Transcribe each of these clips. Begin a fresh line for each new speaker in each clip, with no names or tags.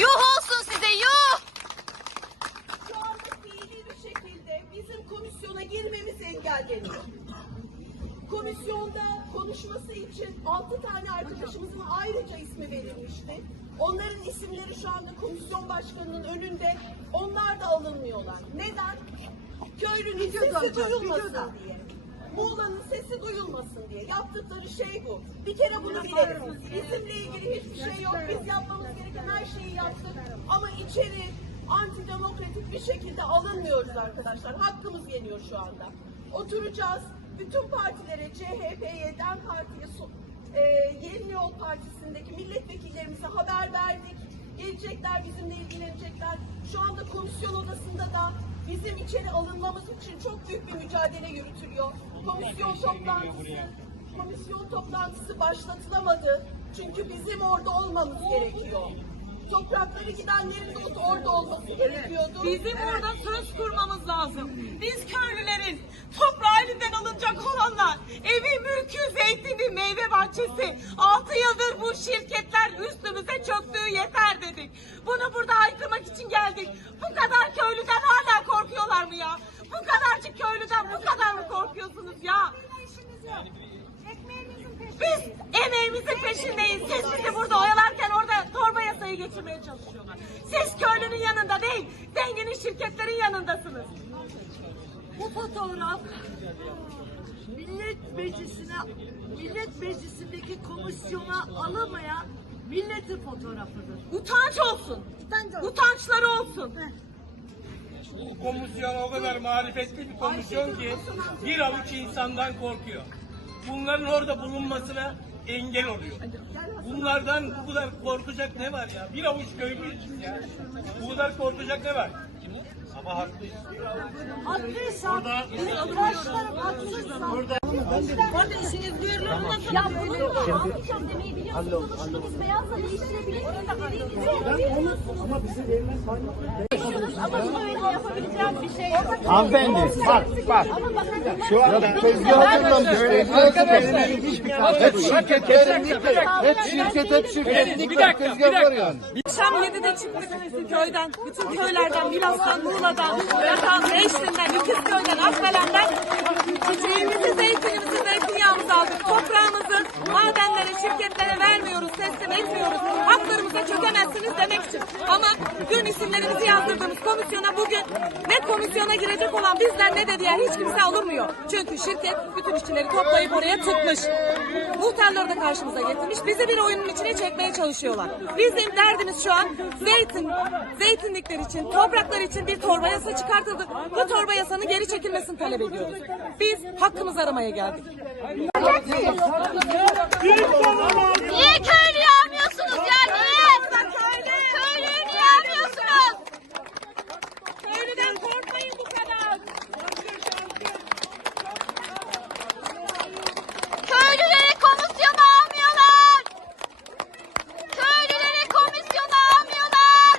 Yuh olsun size yuh!
Şu anda fiili bir şekilde bizim komisyona girmemiz engelleniyor. Komisyonda konuşması için 6 tane arkadaşımızın ayrıca ismi verilmişti. Onların isimleri şu anda komisyon başkanının önünde. Onlar da alınmıyorlar. Neden? Köylünün sesi duyulmasın diye. Muğla'nın sesi duyulmasın diye. Yaptıkları şey bu. Bir kere bunu bilelim. Bizimle ilgili hiçbir şey yok. Biz yapmamız gereken her şeyi yaptık. Ama içeri antidemokratik bir şekilde alınmıyoruz arkadaşlar. Hakkımız yeniyor şu anda. Oturacağız. Bütün partilere, CHP'ye, DEM Parti'ye, e, Yeni Yol Partisi'ndeki milletvekillerimize haber verdik. Gelecekler, bizimle ilgilenecekler. Şu anda komisyon odasında da bizim içeri alınmamız için çok büyük bir mücadele yürütülüyor. Komisyon toplantısı, komisyon toplantısı başlatılamadı. Çünkü bizim orada olmamız gerekiyor. Toprakları gidenlerin de orada olması gerekiyordu.
Bizim orada söz kurmamız lazım. Biz köylülerin toprağı elinden alınacak olanlar, evi, mülkü, zeytini, meyve bahçesi, altı yıldır bu şirketler üstümüze çöktüğü yeter dedik. Bunu burada haykırmak için geldik. Bu kadar köylüden hala korkuyorlar mı ya? Bu kadarcık köylüden bu kadar mı korkuyorsunuz ya? Biz emeğimizin peşindeyiz. Siz bizi burada oyalarken orada torba yasayı geçirmeye çalışıyorlar. Siz köylünün yanında değil, zenginin şirketlerin yanındasınız.
Bu fotoğraf Millet Meclisi'ne Millet Meclisi'ndeki komisyona alınmayan milletin fotoğrafıdır.
Utanç olsun. Utançları olsun.
Bu komisyon o kadar marifetli bir komisyon ki bir avuç insandan korkuyor. Bunların orada bulunmasına engel oluyor. Bunlardan bu kadar korkacak ne var ya? Bir avuç köylüyüz ya. Bu kadar korkacak ne var? Ama haklıyız.
Haklıysa, karşılarım haksızsa.
Kardeşiniz duyurulur
Ya bunu da almayacağım demeyi biliyorsunuz. Konuştuğunuz beyazla değiştirebilir miyim?
Ama bize verilen kaynak
Ama böyle yapabileceğim bir şey yok.
Hanımefendi bak bak. Şu anda tezgah hazırlamış. Tezgah Hep şirket. Hep şirket, hep şirket. Bir dakika, var yani.
Akşam 7'de çıktık köyden, bütün köylerden, Milas'tan, Muğla'dan, Yatan, Eşli'nden, İkizköy'den, Akkalem'den çiçeğimizi, zeytinimizi, zeytinyağımızı aldık. Toprağımızı Haklarımıza çökemezsiniz demek için. Ama dün isimlerimizi yazdırdığımız komisyona bugün ne komisyona girecek olan bizler ne de diğer hiç kimse alınmıyor. Çünkü şirket bütün işçileri toplayıp oraya tıkmış. Muhtarları da karşımıza getirmiş. Bizi bir oyunun içine çekmeye çalışıyorlar. Bizim derdimiz şu an zeytin, zeytinlikler için, topraklar için bir torba yasa çıkartıldı. Bu torba yasanın geri çekilmesini talep ediyoruz. Biz hakkımızı aramaya geldik.
Niye almıyorsunuz ya? Niye? Köylüyü niye almıyorsunuz?
Köylüden korkmayın bu kadar.
Köylüleri komisyona almıyorlar. Köylüleri komisyona almıyorlar.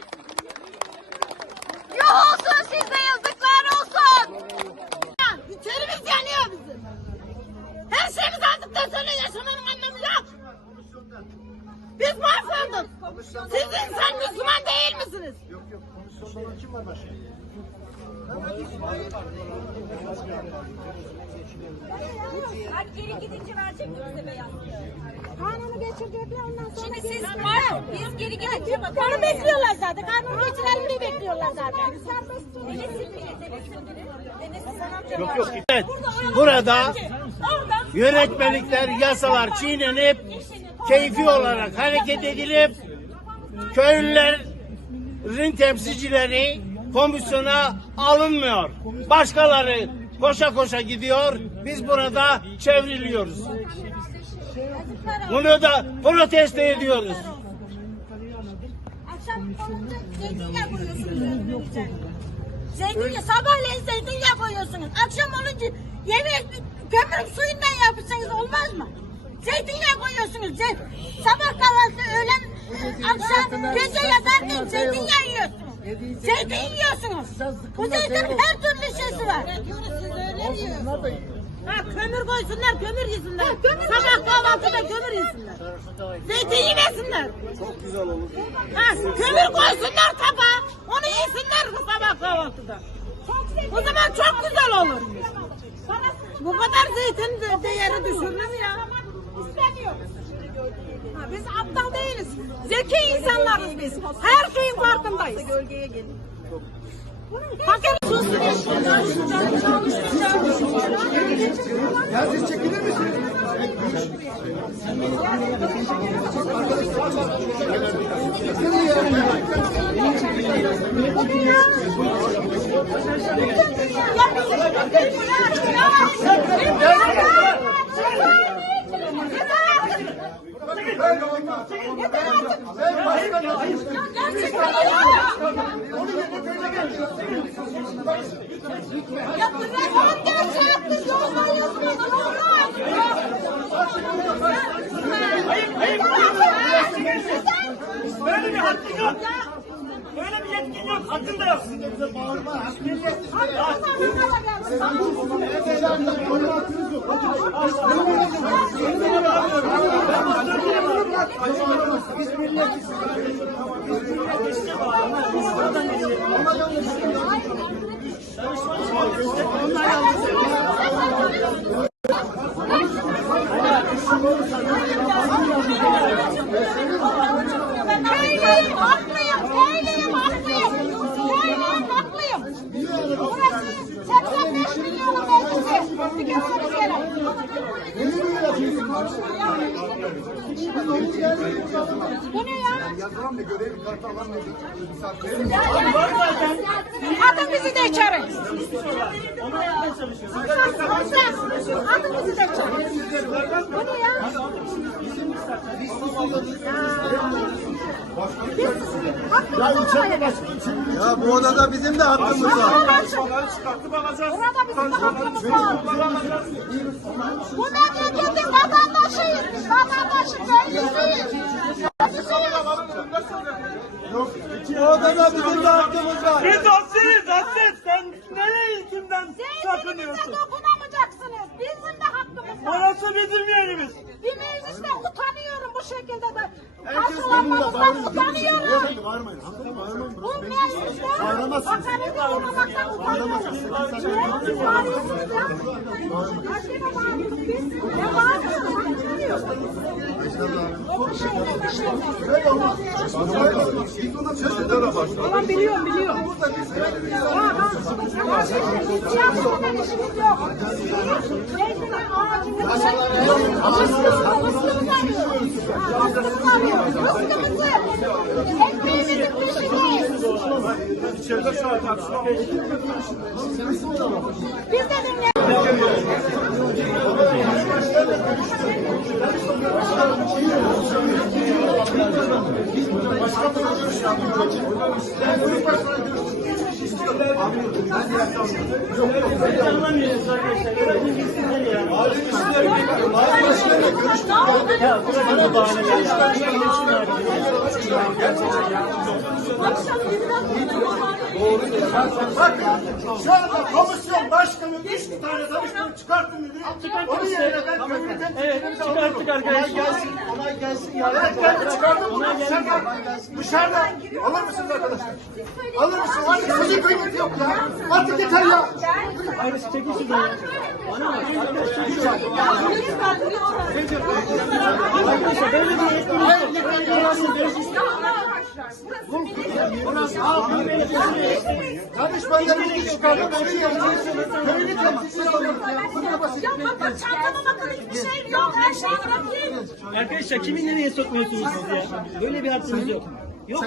Yuh olsun size yazıklar olsun.
Terimiz yanıyor bizim. Her şeyimiz aldıktan sonra yaşamanın anlamı yok. Biz Siz insan Müslüman değil misiniz?
Yok yok, komisyonda kim var başka?
Geri gidince verecek mi bize beyaz?
Kanunu geçirecekler ondan sonra.
Şimdi siz var. Biz geri gidince bakalım.
Kanunu bekliyorlar zaten. Kanunu geçirelim diye bekliyorlar zaten.
Yok yok. Evet, burada yönetmelikler, yasalar çiğnenip keyfi olarak hareket edilip köylülerin temsilcileri komisyona alınmıyor. Başkaları koşa koşa gidiyor. Biz burada çevriliyoruz. Bunu da protesto ediyoruz.
Akşam olunca zeytinyağı koyuyorsunuz sabahleyin zeytinyağı koyuyorsunuz. Akşam olunca yemeği kömürün suyundan yapırsanız olmaz mı? Zeytinyağı koyuyorsunuz. Sabah kahvaltı, öğlen, akşam, gece yatarken zeytinyağı yiyorsunuz. Zeytin yiyorsunuz. Bu zeytinin her türlü şeysi var. Ha, kömür koysunlar, kömür yesinler. Sabah kahvaltıda kömür yesinler. Zeytin yemesinler.
Çok güzel olur.
Ha, kömür koysunlar tabağa. Onu yesinler sabah kahvaltıda. O zaman çok güzel olur. Bu kadar zeytin de değeri düşürülür mü ya? İstemiyoruz. Ha, biz aptal değiliz. Zeki insanlarız biz. Her şeyin farkındayız. Gölgeye gelin. Fakir
Ya siz çekilir misiniz?
Böyle bir hakkın yok. Böyle bir yetkin yok. Hakkın da yok.
Köylüyüm, Bu ne ya?
Yazılan da görevi kartı alan da misafir.
Atın bizi de içeri. Atın bizi de içeri. Bu ne ya? Biz hakkımızı alamayız.
Ya bu odada bizim de hakkımız var.
Burada bizim de hakkımız var. Bu memleketin vatandaşıyız biz. Vatandaşı köylüsüyüz.
Bu odada bizim de hakkımız var.
Biz haksız, haksız. Sen nereye kimden sakınıyorsun?
dokunamayacaksınız. Bizim de hakkımız var.
Orası bizim yerimiz.
Bir mecliste utanıyorum bu şekilde de.
Herkes benimle
utanıyorum.
Beyefendi bağırmayın. Hanımefendi bağırmayın.
Bu
Burası meclis.
mecliste
Bağıramazsınız.
hakaret olmamaktan utanıyorum. Niye siz bağırıyorsunuz ya? Başka bağırıyorsunuz biz. Ne bağırıyorsunuz? O bir şey, o bir şey. Tamam yapmadan işimiz yok. Zeytinin ağacını Rızkımızı, ekmeğimizin peşindeyiz. Biz de dinle.
Şu anda komisyon başkanı üç tane danışmanı çıkarttım dedi. Onun yerine ben köylüden
Evet, çıkarttık
Olay
arkadaşlar.
gelsin, olay gelsin. Ya ben de çıkardım. Sen de dışarıda alır mısınız arkadaşlar? Alır mısın? Artık sizin kıymeti yok ya. Artık yeter ya.
Ayrısı çekil şuradan. Bana Arkadaşlar böyle bir kimin nereye sokmuyorsunuz ya? Böyle bir hakkınız yok. Yok.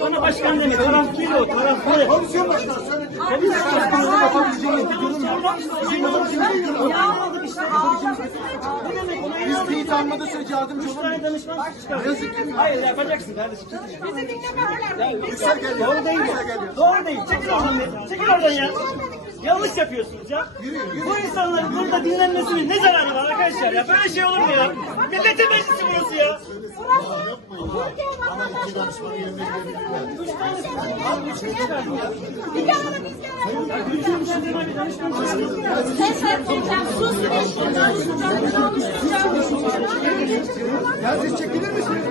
Bana başkan deme. Taraf değil o. Taraflı.
Komisyon başkanı söyledi.
Tabii ki başkanımızın yapabileceğiniz bir durum yok. Sizin olabileceğiniz bir durum yok. Ne demek onu
Biz teyit almadığı sürece yardımcı
Üç tane danışman çıkar.
Yazık ki.
Hayır yapacaksın kardeşim.
Bizi dinlemediler.
Yüksel geliyor.
Doğru değil.
Yüksel geliyor.
Doğru değil. Çekil oradan be. Çekil oradan ya. Yanlış yapıyorsunuz ya. Bu insanların burada dinlenmesinin ne zararı var arkadaşlar ya? Böyle şey olur mu ya? Milletin meclisi burası ya.
Ya siz çekilir misiniz?